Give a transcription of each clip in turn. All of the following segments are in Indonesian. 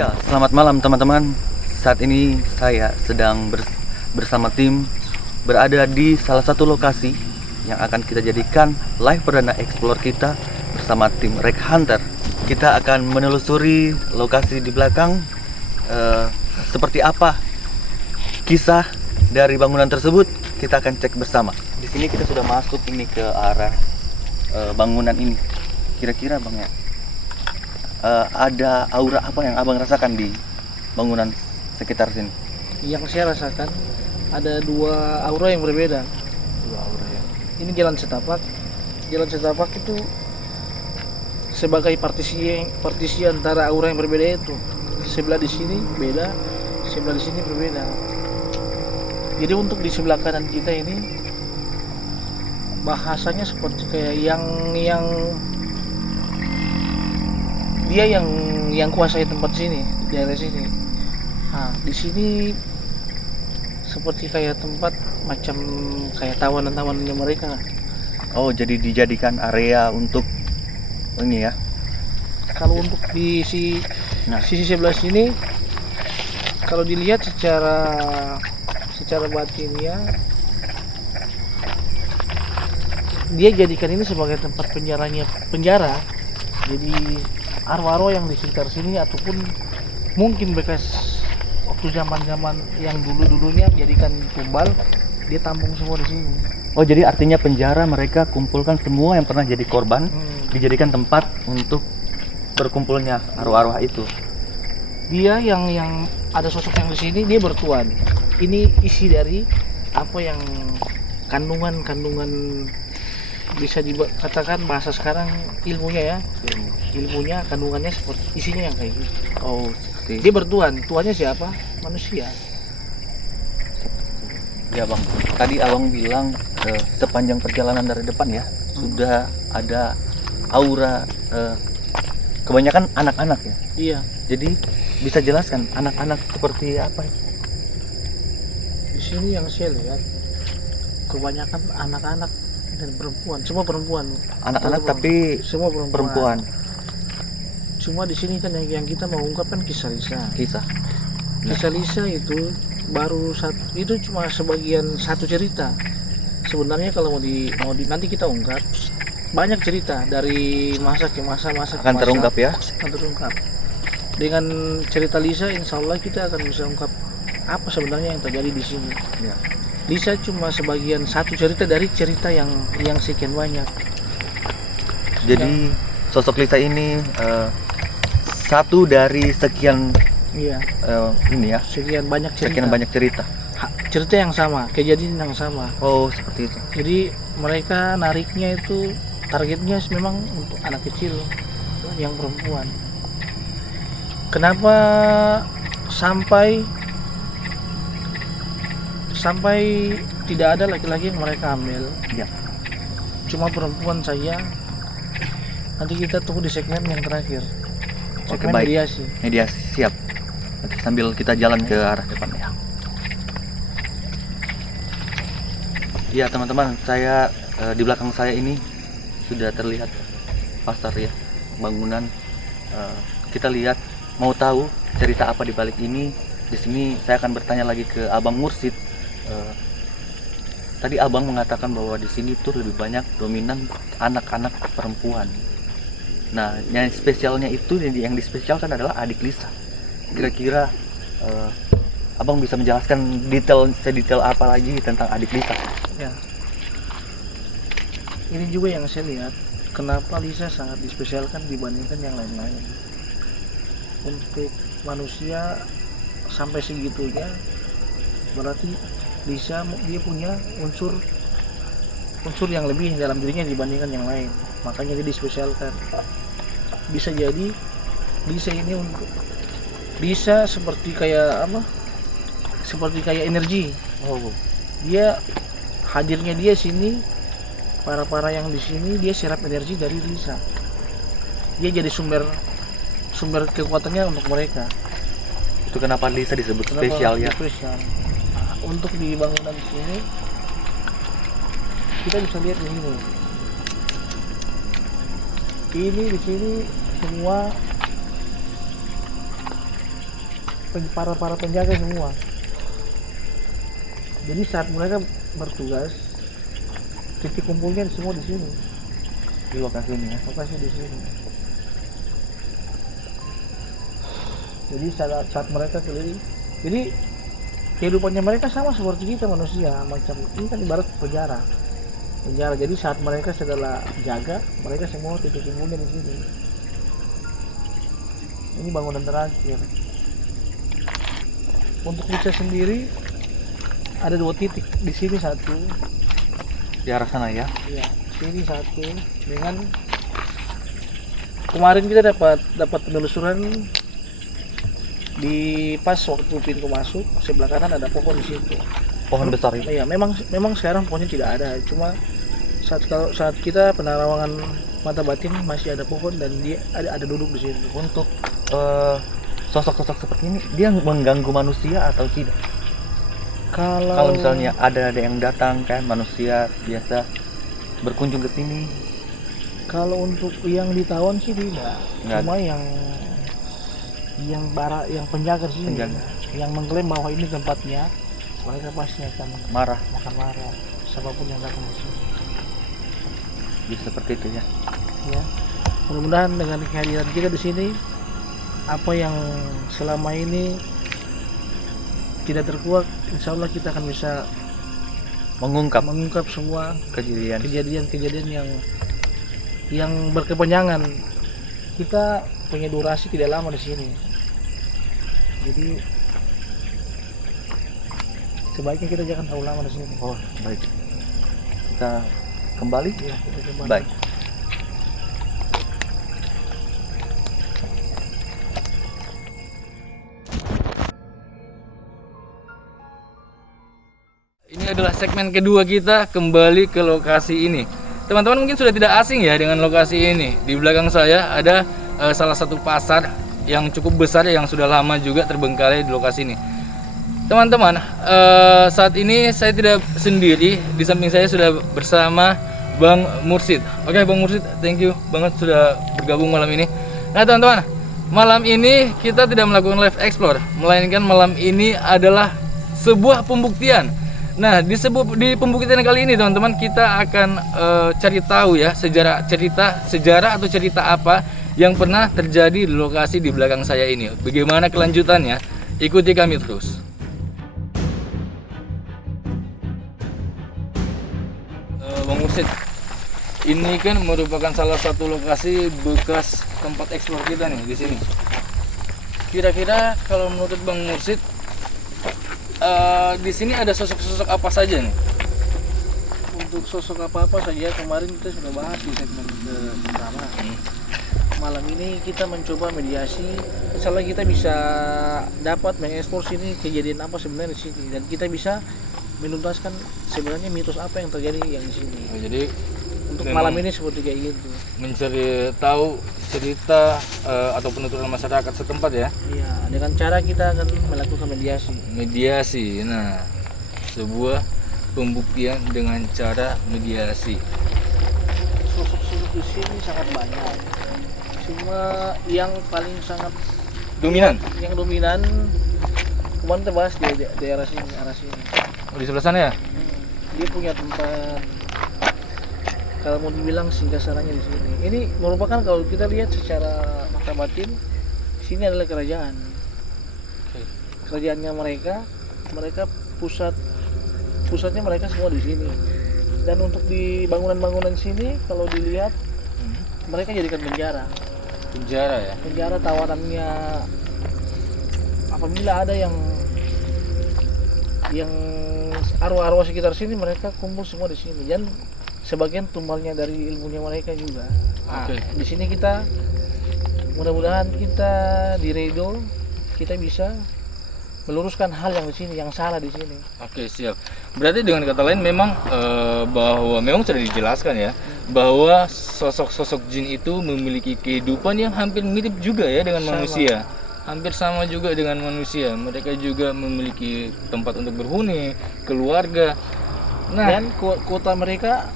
Ya, selamat malam teman-teman. Saat ini saya sedang bersama tim berada di salah satu lokasi yang akan kita jadikan live perdana explore kita bersama tim Rek Hunter. Kita akan menelusuri lokasi di belakang, seperti apa kisah dari bangunan tersebut. Kita akan cek bersama. Di sini kita sudah masuk ini ke arah bangunan ini. Kira-kira Bang ya, ada aura apa yang abang rasakan di bangunan sekitar sini? Yang saya rasakan ada dua aura yang berbeda. Dua aura ya. Ini jalan setapak. Jalan setapak itu sebagai partisi antara aura yang berbeda itu. Sebelah di sini beda, sebelah di sini berbeda. Jadi untuk di sebelah kanan kita ini bahasanya seperti kayak yang dia yang kuasai tempat sini, di daerah sini. Nah, di sini seperti kayak tempat macam kayak tawanan-tawanannya mereka. Oh, jadi dijadikan area untuk ini ya. Kalau untuk di sisi sebelah sini, kalau dilihat secara batinnya, dia jadikan ini sebagai tempat penjara. Jadi arwah-arwah yang di sekitar sini ataupun mungkin bekas waktu zaman-zaman yang dulunya jadikan tumbal, dia tampung semua di sini. Oh, jadi artinya penjara mereka kumpulkan semua yang pernah jadi korban, dijadikan tempat untuk berkumpulnya arwah-arwah itu. Dia yang ada sosok yang di sini, dia bertuan. Ini isi dari apa yang kandungan bisa dikatakan bahasa sekarang ilmunya ya. Ilmunya kandungannya seperti isinya yang kayak gitu. Oh, Dia bertuan. Tuannya siapa? Manusia. ya Bang. Tadi abang bilang sepanjang perjalanan dari depan ya sudah ada aura, kebanyakan anak-anak ya. Iya. Jadi bisa jelaskan anak-anak seperti apa? Di sini yang saya lihat kebanyakan anak-anak dan perempuan, semua perempuan. Anak-anak tapi semua perempuan. Cuma di sini kan yang kita mau ungkapkan kisah Lisa. Kisah Lisa itu baru itu cuma satu cerita. Sebenarnya kalau mau di nanti kita ungkap banyak cerita dari masa ke masa akan terungkap ya. Akan terungkap. Dengan cerita Lisa, insya Allah kita akan bisa ungkap apa sebenarnya yang terjadi di sini. Ya. Lisa cuma satu cerita dari cerita yang sekian banyak. Jadi sosok Lisa ini satu dari sekian ini ya. Sekian banyak cerita. Cerita yang sama, kejadian yang sama. Oh, seperti itu. Jadi mereka nariknya itu targetnya memang untuk anak kecil yang perempuan. Kenapa sampai tidak ada laki-laki yang mereka ambil? Ya. Cuma perempuan saja. Nanti kita tunggu di segmen yang terakhir. Oke, Segmen baik. mediasi. Siap. Oke, sambil kita jalan ke arah depan ya. Ya teman-teman, saya di belakang saya ini sudah terlihat pasar ya, bangunan. Kita lihat, mau tahu cerita apa di balik ini. Di sini saya akan bertanya lagi ke Abang Mursid. Tadi Abang mengatakan bahwa di sini tuh lebih banyak dominan anak-anak perempuan. Nah, yang spesialnya itu, yang dispesialkan adalah adik Lisa. Kira-kira Abang bisa menjelaskan sedetail apa lagi tentang adik Lisa? Ya. Ini juga yang saya lihat, kenapa Lisa sangat dispesialkan dibandingkan yang lain-lain. Untuk manusia sampai segitunya, berarti Lisa dia punya unsur yang lebih dalam dirinya dibandingkan yang lain. Makanya dia dispesialkan. Bisa jadi Lisa ini bisa seperti kayak apa? Seperti kayak energi. Oh, Dia hadirnya dia sini, para yang di sini dia serap energi dari Lisa. Dia jadi sumber kekuatannya untuk mereka. itu kenapa Lisa disebut spesial ya? Spesial. Nah, untuk di bangunan di sini kita bisa lihat di sini. Ini di sini semua para penjaga semua. Jadi saat mereka bertugas, titik kumpulnya semua di sini, Di lokasi ini ya. lokasi di sini. Jadi saat mereka keliling, jadi kehidupannya mereka sama seperti kita manusia, macam ini kan ibarat penjara. Jadi saat mereka segala jaga, mereka semua titik kumpulnya di sini. Ini bangunan terakhir. Untuk Lisa sendiri ada 2 titik, di sini satu, Di arah sana ya. ya, sini satu. Dengan kemarin kita dapat penelusuran di pas waktu pintu masuk sebelah kanan ada pohon di situ. Pohon besar itu. Iya, memang sekarang pohonnya tidak ada, cuma saat kita penerawangan mata batin masih ada pohon dan dia ada duduk di situ. Untuk sosok-sosok seperti ini, dia mengganggu manusia atau tidak? Kalau misalnya ada yang datang kan, manusia biasa berkunjung ke sini. kalau untuk yang di tawon sih tidak, Nggak cuma yang penjaga di sini, Penjaga. yang mengklaim bahwa ini tempatnya, mereka pasti akan Marah, makan marah siapapun yang datang ke sini. bisa seperti itu ya. Ya, mudah-mudahan dengan kehadiran kita di sini, apa yang selama ini tidak terkuak, insya Allah kita akan bisa mengungkap semua Kejadian. kejadian-kejadian yang berkepanjangan. Kita punya durasi tidak lama di sini, jadi sebaiknya kita jangan terlalu lama di sini. Oh, baik. Kita kembali. Ya, kita coba. Baik. Ini adalah segmen kedua kita kembali ke lokasi ini. Teman-teman mungkin sudah tidak asing ya dengan lokasi ini. Di belakang saya ada salah satu pasar yang cukup besar yang sudah lama juga terbengkalai di lokasi ini. Teman-teman, saat ini saya tidak sendiri. Di samping saya sudah bersama Bang Mursid. Oke, Bang Mursid, thank you banget sudah bergabung malam ini. Nah, teman-teman, malam ini kita tidak melakukan live explore, melainkan malam ini adalah sebuah pembuktian. Nah, di pembuktian kali ini, teman-teman, kita akan cari tahu ya sejarah atau cerita apa yang pernah terjadi di lokasi di belakang saya ini. Bagaimana kelanjutannya? Ikuti kami terus. Bang Mursid, ini kan merupakan salah satu lokasi bekas tempat eksplor kita nih di sini. Kira-kira kalau menurut Bang Mursid, di sini ada sosok-sosok apa saja nih? Untuk sosok apa saja kemarin kita sudah bahas di segmen pertama. Malam ini kita mencoba mediasi, misalnya kita bisa dapat mengekspor sini kejadian apa sebenarnya di sini, dan kita bisa menuntaskan sebenarnya mitos apa yang terjadi yang di sini. Jadi Untuk memang malam ini seperti kayak gitu. mencari tahu cerita atau penuturan masyarakat setempat ya. Iya, dengan cara kita akan melakukan mediasi. Mediasi. Nah, sebuah pembuktian dengan cara mediasi. Sosok-sosok di sini sangat banyak. Cuma yang paling sangat Dominan. yang dominan kemarin kita bahas di daerah sini, arah sini. Oh, di sebelah sana ya? Dia punya tempat, kalau mau dibilang singgasananya di sini. Ini merupakan kalau kita lihat secara mata batin, sini adalah kerajaan. Kerajaannya mereka pusatnya mereka semua di sini. Dan untuk di bangunan-bangunan sini kalau dilihat mereka jadikan penjara. Penjara ya. Penjara tawanannya apabila ada yang arwah-arwah sekitar sini, mereka kumpul semua di sini, dan sebagian tumbalnya dari ilmunya mereka juga. Nah, Oke. di sini kita mudah-mudahan kita di Redo kita bisa meluruskan hal yang di sini yang salah di sini. Oke, siap. Berarti dengan kata lain memang bahwa memang sudah dijelaskan ya bahwa sosok-sosok jin itu memiliki kehidupan yang hampir mirip juga ya dengan Sama. manusia. Hampir sama juga dengan manusia. Mereka juga memiliki tempat untuk berhuni, keluarga. Nah, Dan kuota mereka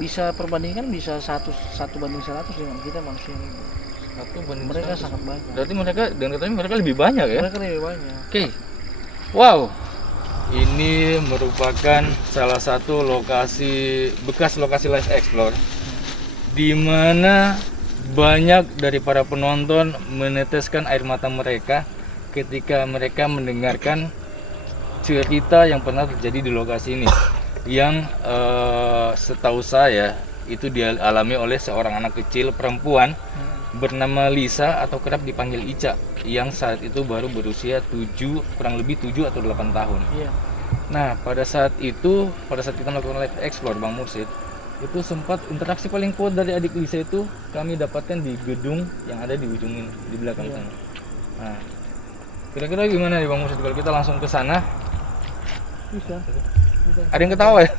bisa perbandingan bisa 1 banding 100 dengan kita manusia ini. Satu banding Mereka 100. sangat banyak. Berarti mereka dengan katanya mereka lebih banyak ya? Mereka lebih banyak. Oke. Wow. Ini merupakan salah satu bekas lokasi Live Explore di mana banyak dari para penonton meneteskan air mata mereka ketika mereka mendengarkan cerita yang pernah terjadi di lokasi ini, yang setahu saya itu dialami oleh seorang anak kecil perempuan bernama Lisa atau kerap dipanggil Ica, yang saat itu baru berusia kurang lebih 7 atau 8 tahun. Iya. Nah, pada saat kita melakukan Live Explore, Bang Mursid, itu sempat interaksi paling kuat dari adik Lisa itu kami dapatkan di gedung yang ada di ujung ini, di belakang sana. Nah, kira-kira gimana nih Bang Mursid kalau kita langsung ke sana? Bisa. Ada yang ketawa ya?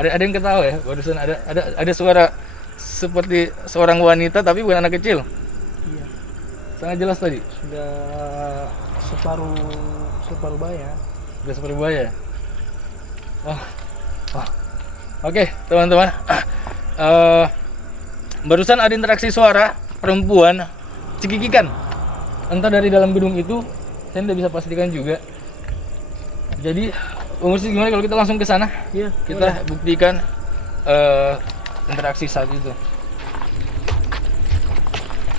Ada yang ketawa ya? Barusan ada suara seperti seorang wanita tapi bukan anak kecil. Iya. Sangat jelas tadi. Sudah separuh bayar. Sudah seperti buaya. Wah. Oke, teman-teman. Barusan ada interaksi suara perempuan cekikikan. Entah dari dalam gedung itu, saya tidak bisa pastikan juga. Jadi, mesti gimana kalau kita langsung ke sana? Iya. Kita buktikan interaksi saat itu.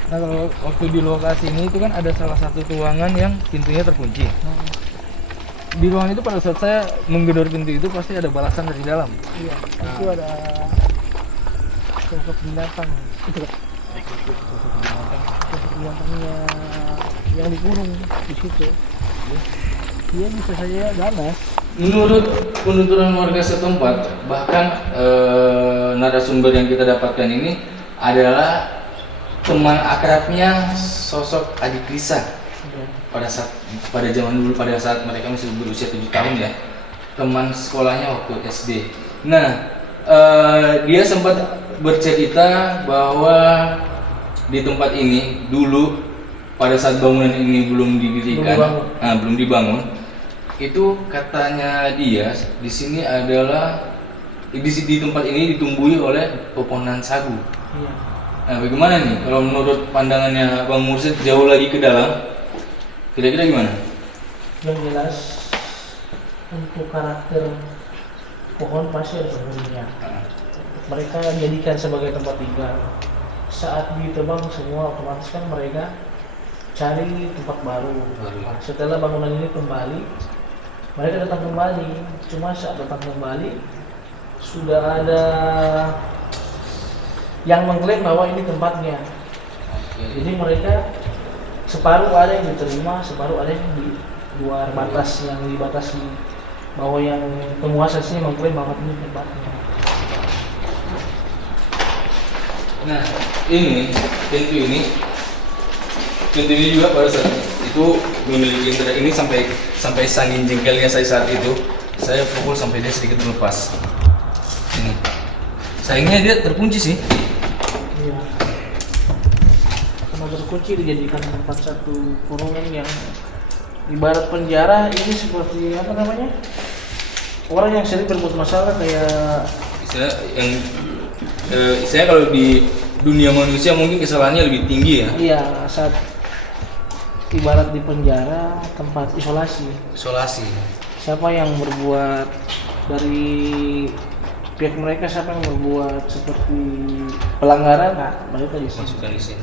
Nah, kalau waktu di lokasi ini itu kan ada salah satu ruangan yang pintunya terkunci. Di ruangan itu pada saat saya menggedor pintu itu pasti ada balasan dari dalam. Iya. Itu ada sosok binatang. Itu kan. Sosok binatangnya yang dikurung di situ. Dia bisa saja ganas. Menurut penuturan warga setempat, bahkan narasumber yang kita dapatkan ini adalah teman akrabnya sosok adik Lisa. Pada zaman dulu, pada saat mereka masih berusia 7 tahun ya, teman sekolahnya waktu SD. Nah, dia sempat bercerita bahwa di tempat ini dulu pada saat bangunan ini belum didirikan, belum dibangun, itu katanya dia di sini adalah di tempat ini ditumbuhi oleh pepohonan sagu. Iya. Nah, bagaimana nih kalau menurut pandangannya Bang Mursid jauh lagi ke dalam? Kira-kira gimana? Yang jelas untuk karakter pohon pasti ada penghuninya. Mereka jadikan sebagai tempat tinggal. Saat ditebang semua otomatis kan mereka cari tempat baru. Setelah bangunan ini kembali, mereka datang kembali. Cuma saat datang kembali sudah ada yang mengklaim bahwa ini tempatnya. Jadi mereka separuh ada yang diterima, separuh ada yang di luar batas, yang dibatasi, bahwa yang penguasa sini mengklaim bahwa ini tempatnya. Nah, ini pintu ini juga pada saat itu memiliki ini sampai saking jengkelnya saya saat itu, saya pukul sampai dia sedikit lepas. Ini, sayangnya dia terkunci sih. Iya. Karena terkunci dijadikan tempat satu kurungan yang ibarat penjara. Ini seperti apa namanya? Orang yang sering berbuat masalah kayak Istilahnya kalau di dunia manusia mungkin kesalahannya lebih tinggi ya. iya, saat ibarat di penjara, tempat isolasi. Siapa yang berbuat dari pihak mereka, siapa yang berbuat seperti pelanggaran, nah mereka Masukkan di sini.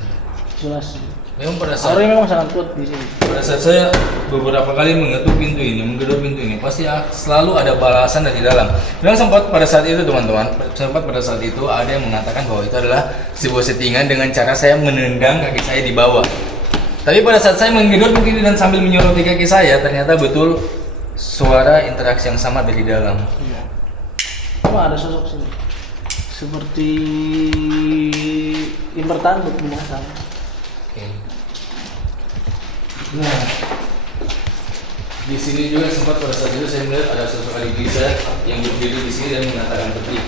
isolasi. Memang pada saat Orangnya memang sangat kuat di sini. Pada saat saya beberapa kali menggedor pintu ini, pasti selalu ada balasan dari dalam. Dan sempat pada saat itu teman-teman, ada yang mengatakan bahwa itu adalah sebuah settingan dengan cara saya menendang kaki saya di bawah. Tapi pada saat saya menggedor pintu ini dan sambil menyoroti kaki saya, ternyata betul suara interaksi yang sama dari dalam. Iya. Cuma ada sosok sini, seperti yang bertanduk binatang. Oke. Nah, di sini juga sempat pada saat itu saya melihat ada sosok adik Lisa yang berdiri di sini dan mengatakan pergi.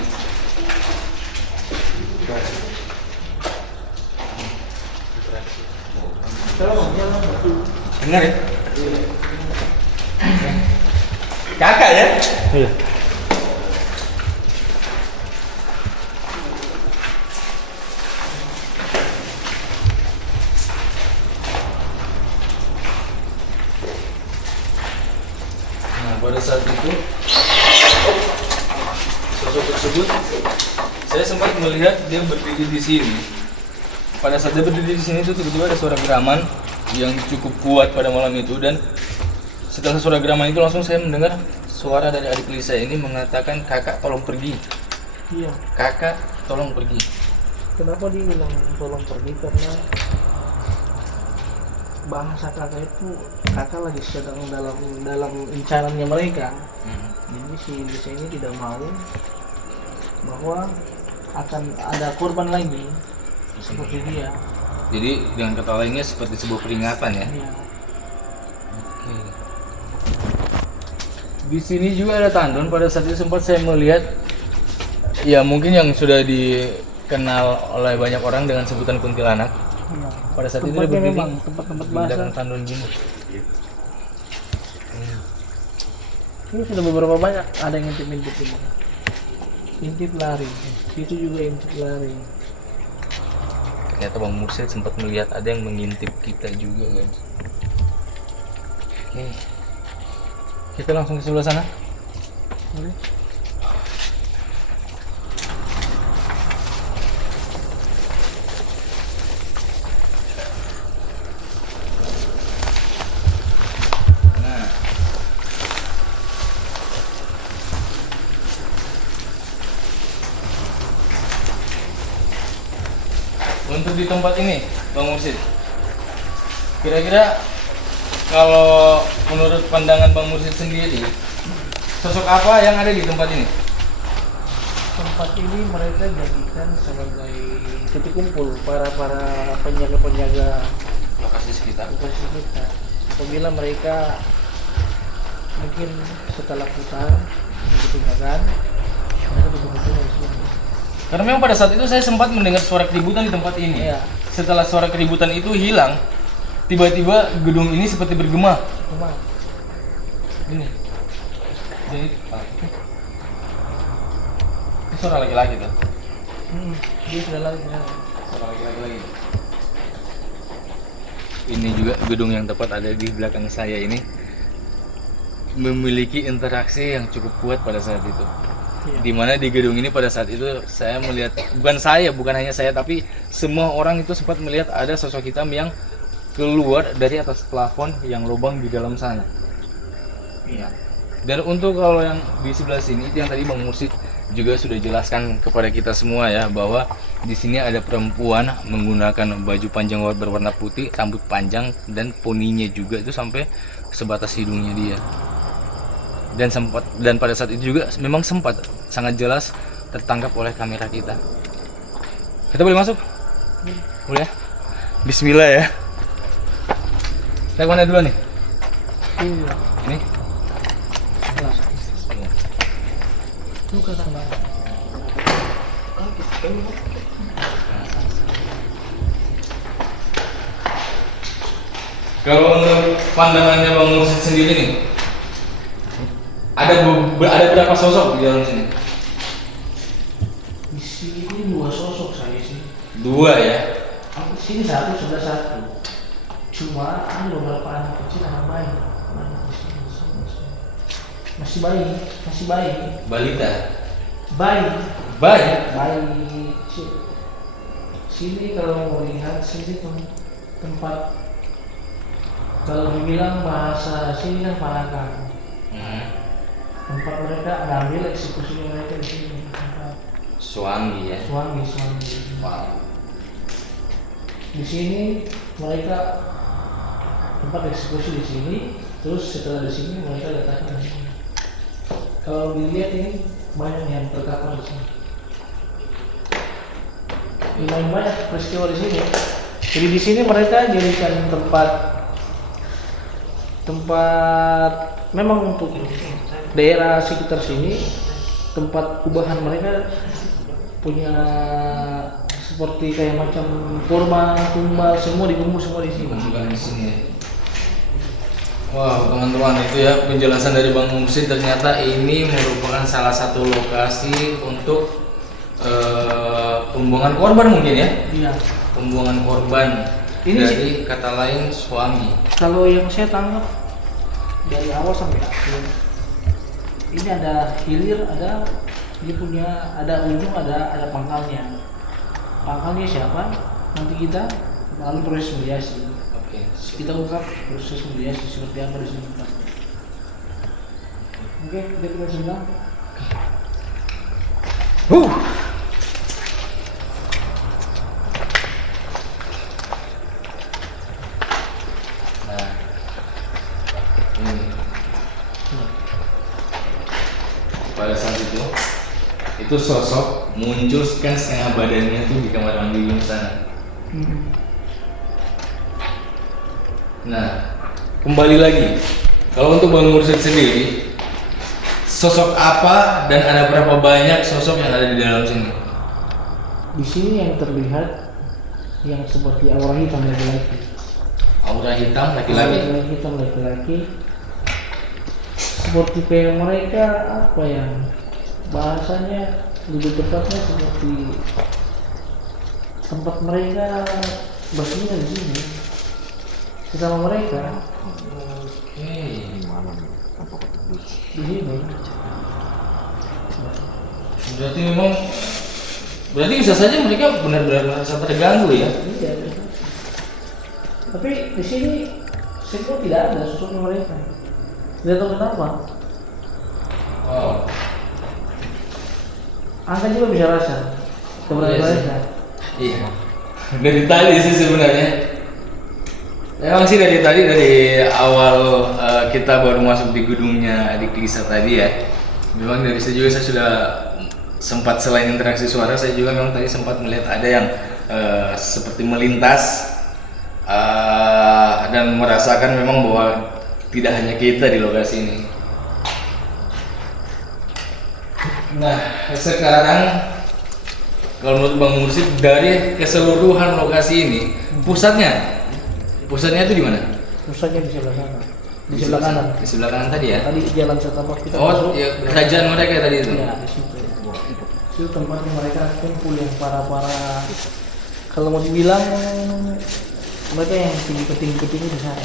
Dengar ya? Kakak ya? Iya. saya sempat melihat dia berdiri di sini. Pada saat dia berdiri di sini itu tiba-tiba ada suara geraman yang cukup kuat pada malam itu, dan setelah suara geraman itu langsung saya mendengar suara dari adik Lisa ini mengatakan, "Kakak tolong pergi. Iya. Kakak tolong pergi." Kenapa dia bilang tolong pergi? Karena bahasa kakak itu kakak lagi sedang dalam rencananya mereka. Jadi si Lisa ini tidak mau bahwa akan ada korban lagi seperti dia. Jadi dengan kata lainnya seperti sebuah peringatan ya. Iya. Oke. Di sini juga ada tandon. Pada saat itu sempat saya melihat, ya mungkin yang sudah dikenal oleh banyak orang dengan sebutan kuntilanak. Iya. Pada saat itu dia Tempatnya berdiri memang tempat-tempat di bahasa. belakang tandon gini. Ini sudah beberapa banyak ada yang intip-intip ini. Intip lari. Itu juga intip lari. Ternyata Bang Mursyid sempat melihat ada yang mengintip kita juga, guys. Oke. Kita langsung ke sebelah sana. Boleh? Nah. Untuk di tempat ini, Bang Mursyid, kira-kira kalau menurut pandangan Bang Mursyid sendiri, sosok apa yang ada di tempat ini? Tempat ini mereka jadikan sebagai titik kumpul para penjaga-penjaga Lokasi sekitar. lokasi kita. Apabila mereka mungkin setelah putar ditinggalkan, mereka betul-betul di sini. Karena memang pada saat itu saya sempat mendengar suara keributan di tempat ini. Iya. Setelah suara keributan itu hilang, tiba-tiba gedung ini seperti bergema. Cuma Ini. Jadi, ini suara laki-laki tuh. dia sudah lari ke sana. Suara laki-laki lagi. Ini juga gedung yang tepat ada di belakang saya ini memiliki interaksi yang cukup kuat pada saat itu. Iya. Dimana di gedung ini pada saat itu saya melihat, bukan hanya saya, tapi semua orang itu sempat melihat ada sosok hitam yang keluar dari atas plafon yang lubang di dalam sana. Iya. Dan untuk kalau yang di sebelah sini itu yang tadi Bang Mursyid juga sudah jelaskan kepada kita semua ya, bahwa di sini ada perempuan menggunakan baju panjang berwarna putih, rambut panjang, dan poninya juga itu sampai sebatas hidungnya dia. Dan pada saat itu juga memang sempat sangat jelas tertangkap oleh kamera kita. Kita boleh masuk? Boleh ya? Bismillah ya. Kita kemana dulu nih? Iya. Ini? Kelas. Lu ke sana. Kalau menurut pandangannya Bang Mursyid sendiri nih, ada berapa sosok di dalam sini? Di sini dua sosok saya sih. Dua ya. Aku sini satu sudah satu. Cuma ada beberapa anak kecil anak bayi. Banyak di sini. Masih bayi, masih bayi. Balita. Bayi, Baik. bayi kecil. Sini kalau mau lihat sini tempat, kalau dibilang bahasa sini kan Parakan. Tempat mereka ngambil eksekusi mereka di sini. Tempat Suami ya. suami. Wow. Di sini mereka tempat eksekusi di sini, terus setelah di sini mereka letakkan di sini. Kalau dilihat ini banyak yang terkapar di sini. Lumayan banyak peristiwa di sini. Jadi di sini mereka jadikan tempat memang untuk daerah sekitar sini, tempat kubahan mereka punya seperti kayak macam kurma, tumbal, semua dikumpul semua di sini. Bukan di sini ya. Wow, teman-teman, itu ya penjelasan dari Bang Mursyid. Ternyata ini merupakan salah satu lokasi untuk pembuangan korban mungkin ya. Iya. Pembuangan korban Ini dari kata lain suami. Kalau yang saya tangkap dari awal sampai akhir, ini ada hilir, ada Dia punya ada ujung, ada pangkalnya. Pangkalnya siapa? Nanti kita melalui proses mediasi. Oke. Kita ungkap proses mediasi seperti apa di sini. Oke, kita mulai sebentar. Nah, ini pada saat itu sosok muncul kan setengah badannya tuh di kamar mandi di sana. Nah, kembali lagi, kalau untuk Bang Mursyid sendiri, sosok apa dan ada berapa banyak sosok yang ada di dalam sini? Di sini yang terlihat yang seperti aura hitam laki-laki. Aura hitam laki-laki. Aura hitam laki-laki. Seperti kayak mereka apa yang bahasanya lebih tepatnya seperti tempat mereka bersihnya di sini sesama mereka. Oke. Di sini. Berarti bisa saja mereka benar-benar merasa terganggu ya. Iya. Tapi di sini semua tidak ada sosok mereka. Tidak tahu kenapa. Wow. Angka juga bisa rasa keberadaan Iya sih. mereka. Iya. Dari tadi sih sebenarnya. Memang sih dari tadi dari awal kita baru masuk di gedungnya Adik Lisa tadi ya. Memang dari situ juga saya sudah sempat selain interaksi suara, saya juga memang tadi sempat melihat ada yang seperti melintas dan merasakan memang bahwa tidak hanya kita di lokasi ini. Nah, sekarang kalau menurut Bang Mursyid dari keseluruhan lokasi ini, pusatnya itu di mana? Pusatnya di sebelah sana. Di sebelah kanan. Di sebelah kanan tadi ya. Tadi jalan setapak kita Oh, masuk. ya, kerajaan mereka tadi itu. Ya, di situ. Itu tempatnya mereka kumpul yang para kalau mau dibilang mereka yang petinggi di sana.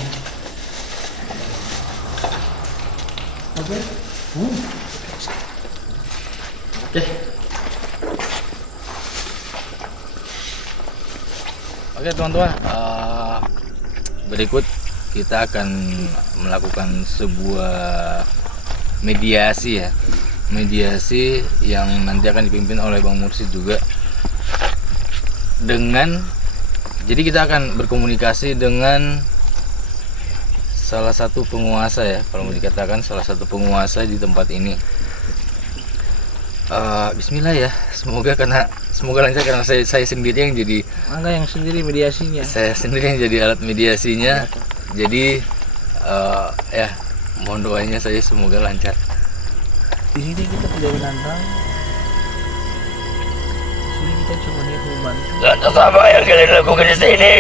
Oke. Oke. Oke teman-teman, berikut kita akan melakukan sebuah mediasi ya, mediasi yang nanti akan dipimpin oleh Bang Mursyid juga. Jadi kita akan berkomunikasi dengan salah satu penguasa ya, kalau mau dikatakan salah satu penguasa di tempat ini. Bismillah ya, semoga lancar karena saya sendiri yang jadi Angga yang sendiri mediasinya. saya sendiri yang jadi alat mediasinya. Jadi ya mohon doanya saya semoga lancar. Di sini kita tidak menantang. Di sini kita cuma niat membantu. Lantas apa yang kalian lakukan di sini?